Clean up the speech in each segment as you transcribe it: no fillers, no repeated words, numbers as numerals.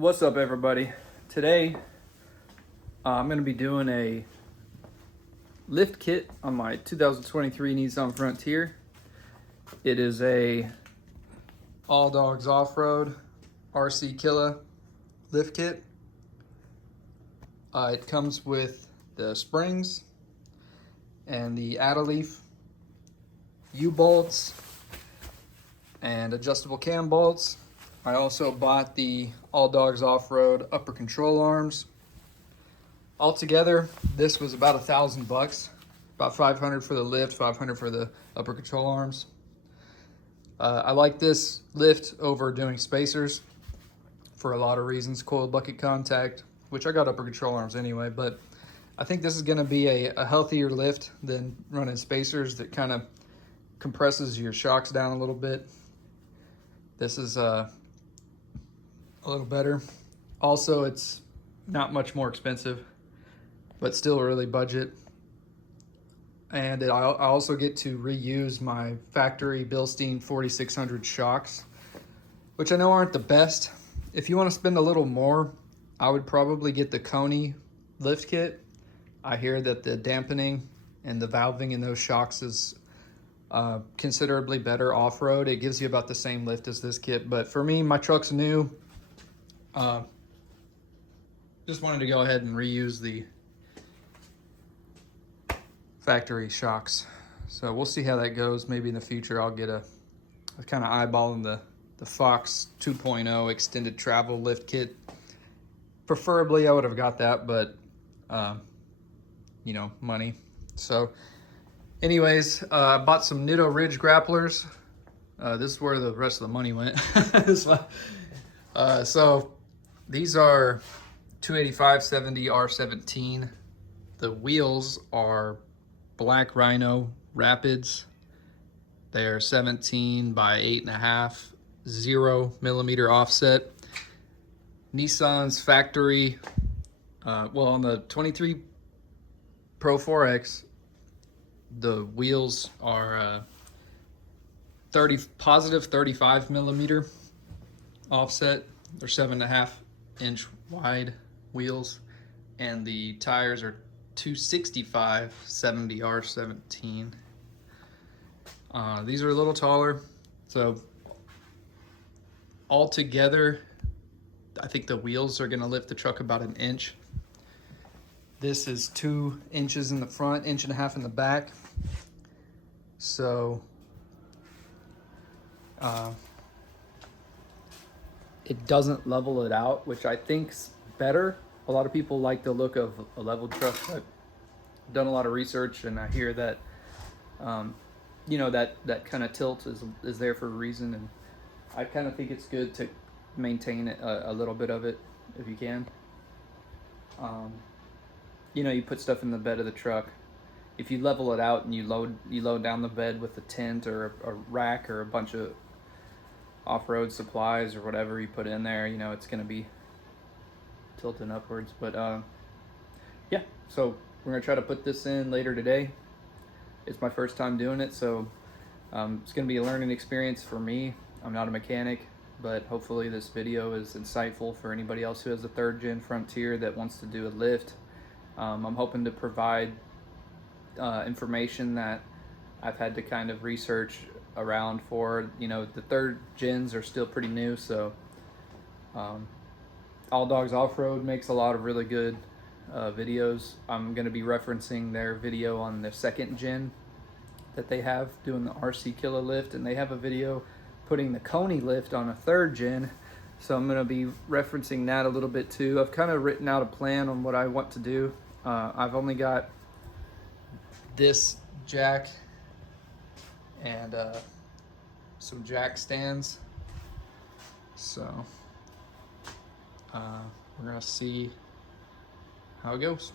What's up, everybody? Today I'm going to be doing a lift kit on my 2023 Nissan Frontier. It is a all dogs off-road RC Killa lift kit. It comes with the springs and the Add-A-Leaf U-bolts and adjustable cam bolts. I also bought the All Dogs Off-Road upper control arms. Altogether, this was about $1,000, about $500 for the lift, $500 for the upper control arms. I like this lift over doing spacers for a lot of reasons. Coil bucket contact, which I got upper control arms anyway, but I think this is going to be a healthier lift than running spacers that kind of compresses your shocks down a little bit. This is a little better. Also, it's not much more expensive, but still really budget. And I also get to reuse my factory Bilstein 4600 shocks, which I know aren't the best. If you want to spend a little more, I would probably get the Koni lift kit. I hear that the dampening and the valving in those shocks is considerably better off-road. It gives you about the same lift as this kit, but for me, my truck's new. Just wanted to go ahead and reuse the factory shocks. So we'll see how that goes. Maybe in the future I'll get a kind of eyeballing the Fox 2.0 extended travel lift kit. Preferably I would have got that, but you know, money. So anyways, I bought some Nitto Ridge grapplers. This is where the rest of the money went. So these are 285/70 R17. The wheels are Black Rhino Rapids. They're 17 by 8.5, 0 millimeter offset. Nissan's factory, well, on the 23 Pro4X, the wheels are positive 35 millimeter offset. They're 7.5 inch wide wheels, and the tires are 265/70 R17. These are a little taller, so altogether I think the wheels are going to lift the truck about 1 inch. This is 2 inches in the front, 1.5 inches in the back. So it doesn't level it out, which I think's better. A lot of people like the look of a leveled truck. I've done a lot of research, and I hear that you know, that kind of tilt is there for a reason, and I kind of think it's good to maintain it, a little bit of it if you can. You know, you put stuff in the bed of the truck. If you level it out and you load down the bed with a tent or a rack or a bunch of off-road supplies or whatever you put in there, you know, it's going to be tilting upwards. But yeah, so we're going to try to put this in later today. It's my first time doing it, so it's going to be a learning experience for me. I'm not a mechanic, but hopefully this video is insightful for anybody else who has a 3rd gen Frontier that wants to do a lift. I'm hoping to provide information that I've had to kind of research around for. You know, the 3rd gens are still pretty new, so All Dogs Off-Road makes a lot of really good videos. I'm going to be referencing their video on the 2nd gen that they have doing the RC Killa lift, and they have a video putting the Koni lift on a 3rd gen, so I'm going to be referencing that a little bit too. I've kind of written out a plan on what I want to do. I've only got this jack and some jack stands, so we're gonna see how it goes.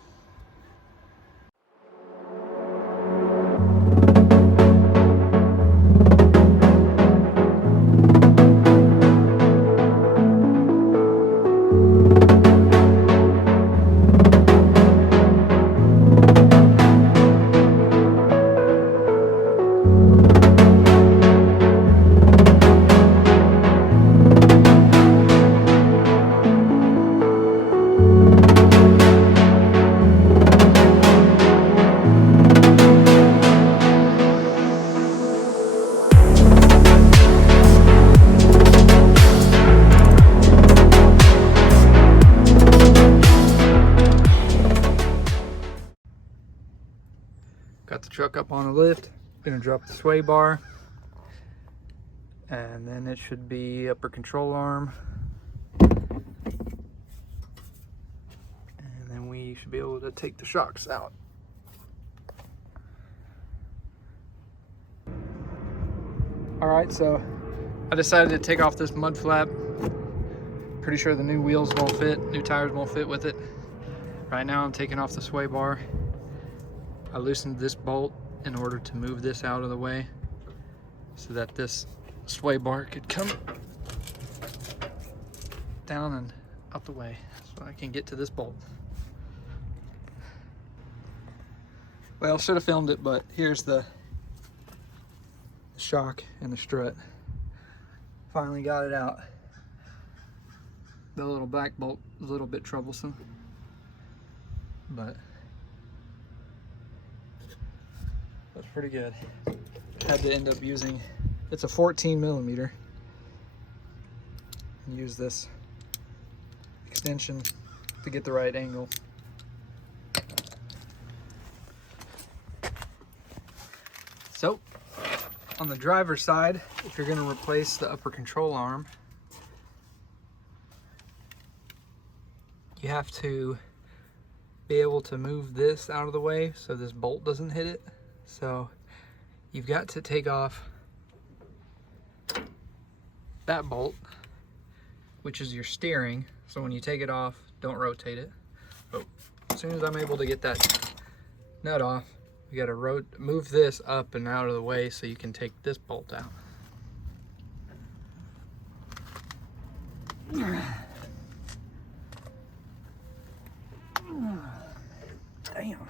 truck up on a lift. Gonna drop the sway bar. And then it should be upper control arm. And then we should be able to take the shocks out. All right, so I decided to take off this mud flap. Pretty sure the new wheels won't fit, new tires won't fit with it. Right now I'm taking off the sway bar. I loosened this bolt in order to move this out of the way so that this sway bar could come down and out the way so I can get to this bolt. Well, should have filmed it, but here's the shock and the strut. Finally got it out. The little back bolt is a little bit troublesome, but that's pretty good. Had to end up using, it's a 14 millimeter. Use this extension to get the right angle. So, on the driver's side, if you're going to replace the upper control arm, you have to be able to move this out of the way so this bolt doesn't hit it. So you've got to take off that bolt, which is your steering. So when you take it off, don't rotate it. But as soon as I'm able to get that nut off, you got to move this up and out of the way so you can take this bolt out. Damn.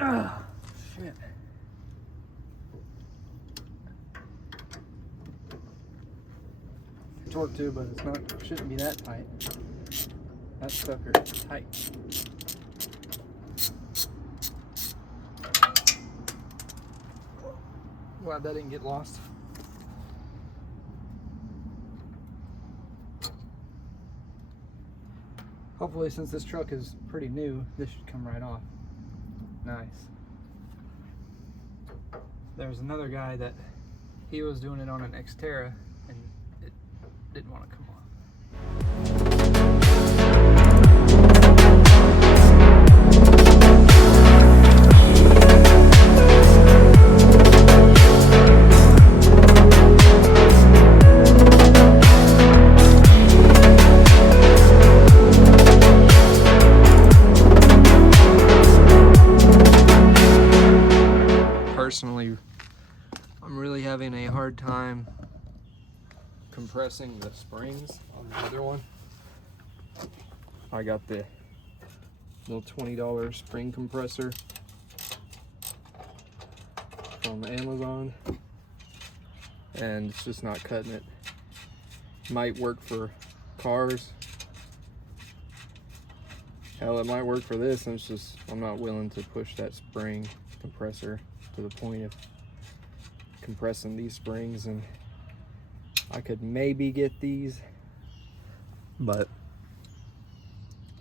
Oh, shit. Torque too, but it's not, shouldn't be that tight. That sucker is tight. Glad that didn't get lost. Hopefully, since this truck is pretty new, this should come right off. Nice. There's another guy that he was doing it on an Xterra and it didn't want to come off. Personally, I'm really having a hard time compressing the springs on the other one. I got the little $20 spring compressor from Amazon and it's just not cutting it. Might work for cars. Hell, it might work for this. I'm not willing to push that spring compressor to the point of compressing these springs, and I could maybe get these, but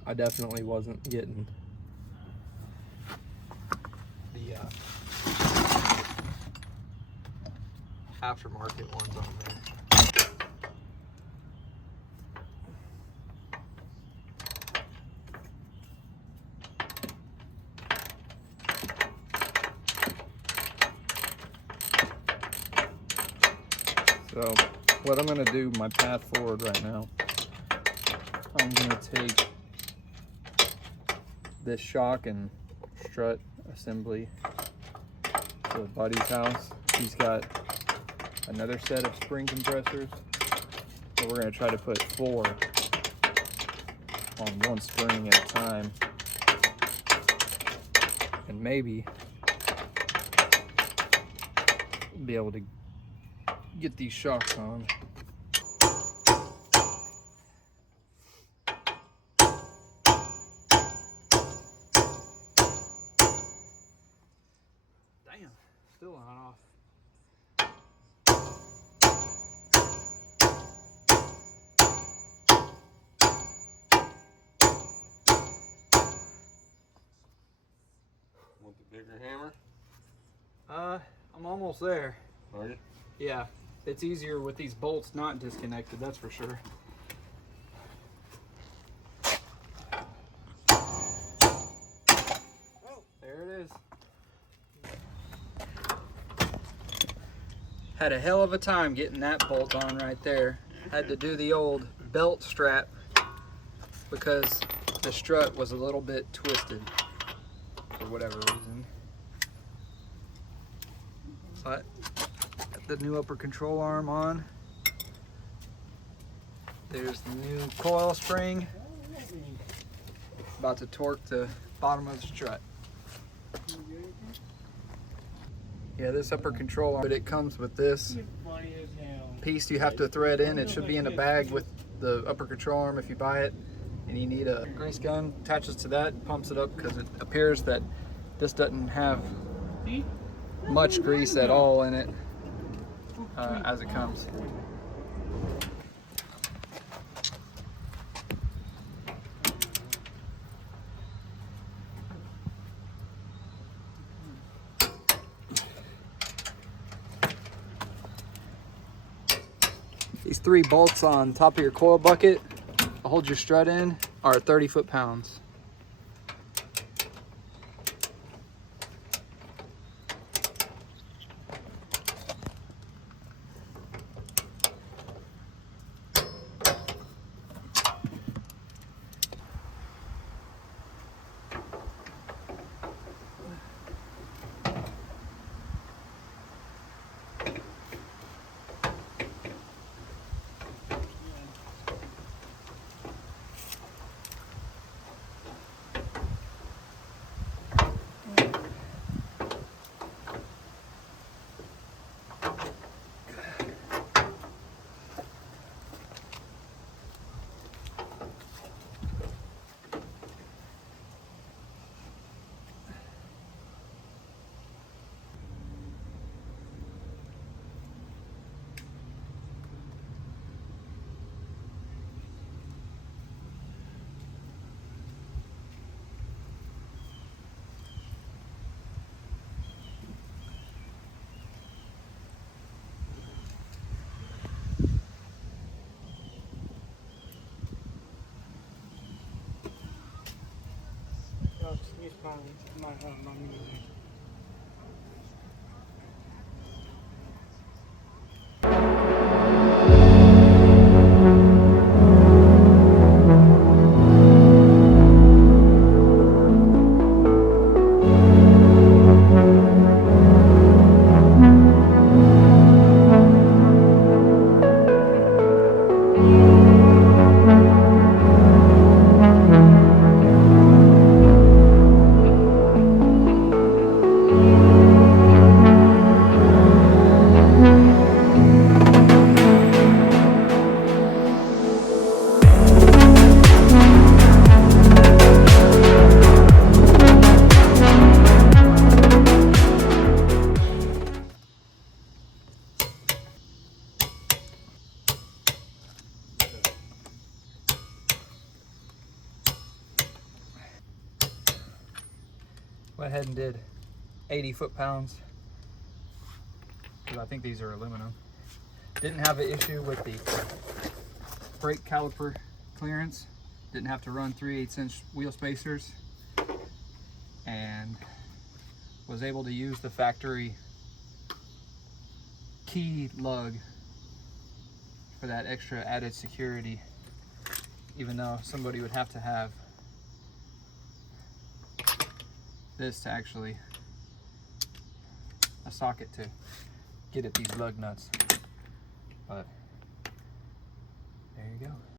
I definitely wasn't getting the aftermarket ones on there. So what I'm going to do, my path forward right now, I'm going to take this shock and strut assembly to buddy's house. He's got another set of spring compressors, so we're going to try to put 4 on one spring at a time, and maybe be able to get these shocks on. Damn, still not off. Want the bigger hammer? I'm almost there. Are you? Yeah, it's easier with these bolts not disconnected, that's for sure. There it is. Had a hell of a time getting that bolt on right there. Had to do the old belt strap because the strut was a little bit twisted for whatever reason. But got the new upper control arm on. There's the new coil spring. About to torque the bottom of the strut. Yeah, this upper control arm, but it comes with this piece you have to thread in. It should be in a bag with the upper control arm if you buy it. And you need a grease gun, attaches to that, pumps it up because it appears that this doesn't have much grease at all in it as it comes. These 3 bolts on top of your coil bucket to hold your strut in are 30 foot-pounds. Went ahead and did 80 foot-pounds because I think these are aluminum. Didn't have an issue with the brake caliper clearance. Didn't have to run 3/8" wheel spacers, and was able to use the factory key lug for that extra added security, even though somebody would have to have this to actually a socket to get at these lug nuts. But there you go.